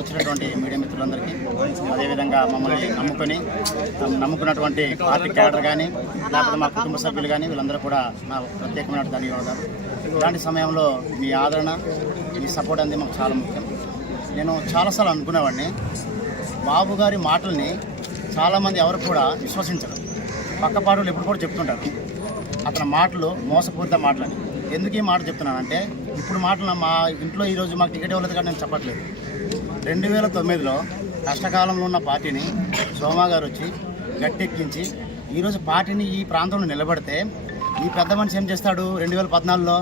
వచ్చినటువంటి మీడియా మిత్రులందరికీ అదేవిధంగా మమ్మల్ని నమ్ముకొని నమ్ముకున్నటువంటి పార్టీ క్యాడర్ కానీ లేకపోతే మా కుటుంబ సభ్యులు కానీ వీళ్ళందరూ కూడా నా ప్రత్యేకమైన ధన్యవాదాలు. ఇలాంటి సమయంలో మీ ఆదరణ మీ సపోర్ట్ అనేది మాకు చాలా ముఖ్యం. నేను చాలాసార్లు అనుకునేవాడిని బాబు గారి మాటల్ని చాలామంది ఎవరు కూడా విశ్వసించరు. పక్కపాటులు ఎప్పుడు కూడా చెప్తుంటారు అతని మాటలు మోసపూరిత మాటలని. ఎందుకు ఈ మాట చెప్తున్నానంటే ఇప్పుడు మాటలు మా ఇంట్లో ఈరోజు మాకు టికెట్ ఇవ్వలేదు కానీ నేను చెప్పట్లేదు. రెండు వేల తొమ్మిదిలో కష్టకాలంలో ఉన్న పార్టీని సోమా గారు వచ్చి గట్టెక్కించి ఈరోజు పార్టీని ఈ ప్రాంతంలో నిలబడితే ఈ పెద్ద మనిషి ఏం చేస్తాడు? రెండు వేల పద్నాలుగులో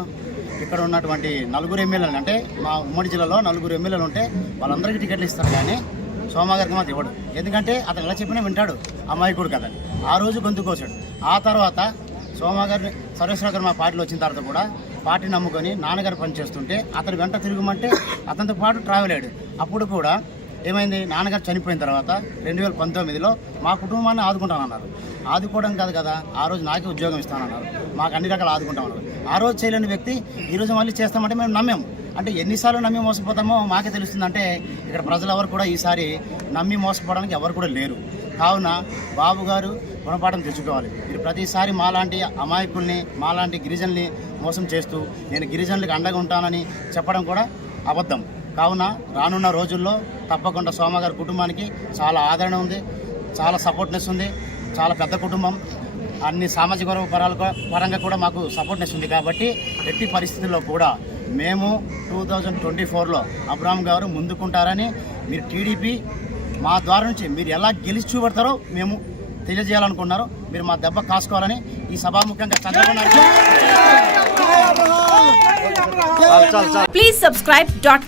ఇక్కడ ఉన్నటువంటి నలుగురు ఎమ్మెల్యేలు అంటే మా ఉమ్మడి జిల్లాలో నలుగురు ఎమ్మెల్యేలు ఉంటే వాళ్ళందరికీ టికెట్లు ఇస్తారు కానీ సోమా గారికి మాత్రం ఇవ్వడు. ఎందుకంటే అతను ఎలా చెప్పినా వింటాడు. అమాయకుడు కదా. ఆ రోజు గొంతు కోసాడు. ఆ తర్వాత సోమా గారిని సర్వేశ్వర గారు మా పార్టీలో వచ్చిన తర్వాత కూడా పార్టీ నమ్ముకొని నాన్నగారు పనిచేస్తుంటే అతను వెంట తిరగమంటే అతనితో పాటు ట్రావెల్ అయ్యాడు. అప్పుడు కూడా ఏమైంది? నాన్నగారు చనిపోయిన తర్వాత రెండు వేల పంతొమ్మిదిలో మా కుటుంబాన్ని ఆదుకుంటానన్నారు. ఆదుకోవడం కాదు కదా ఆ రోజు నాకే ఉద్యోగం ఇస్తానన్నారు. మాకు అన్ని రకాలు ఆదుకుంటామన్నారు. ఆ రోజు చేయలేని వ్యక్తి ఈరోజు మళ్ళీ చేస్తామంటే మేము నమ్మాము. అంటే ఎన్నిసార్లు నమ్మి మోసపోతామో మాకే తెలుస్తుందంటే ఇక్కడ ప్రజలు ఎవరు కూడా ఈసారి నమ్మి మోసపోవడానికి ఎవరు కూడా లేరు. కావున బాబు గారు గుణపాఠం తెచ్చుకోవాలి. మీరు ప్రతిసారి మాలాంటి అమాయకుల్ని మాలాంటి గిరిజనుల్ని మోసం చేస్తూ నేను గిరిజనులకు అండగా ఉంటానని చెప్పడం కూడా అబద్ధం. కావున రానున్న రోజుల్లో తప్పకుండా సోమ గారి కుటుంబానికి చాలా ఆదరణ ఉంది చాలా సపోర్ట్నెస్ ఉంది చాలా పెద్ద కుటుంబం. అన్ని సామాజిక వర్గ పరాల పరంగా కూడా మాకు సపోర్ట్నెస్ ఉంది కాబట్టి ఎట్టి పరిస్థితుల్లో కూడా మేము టూ థౌజండ్ ట్వంటీ ఫోర్లో అబ్రామ్ గారు ముందుకుంటారని మీరు టీడీపీ మా ద్వారా నుంచి మీరు ఎలా గెలిచి చూపెడతారో మేము తెలియజేయాలనుకున్నారు మీరు మా దెబ్బ కాసుకోవాలని ఈ సభాముఖంగా Chandrababu Naidu Please subscribe dot.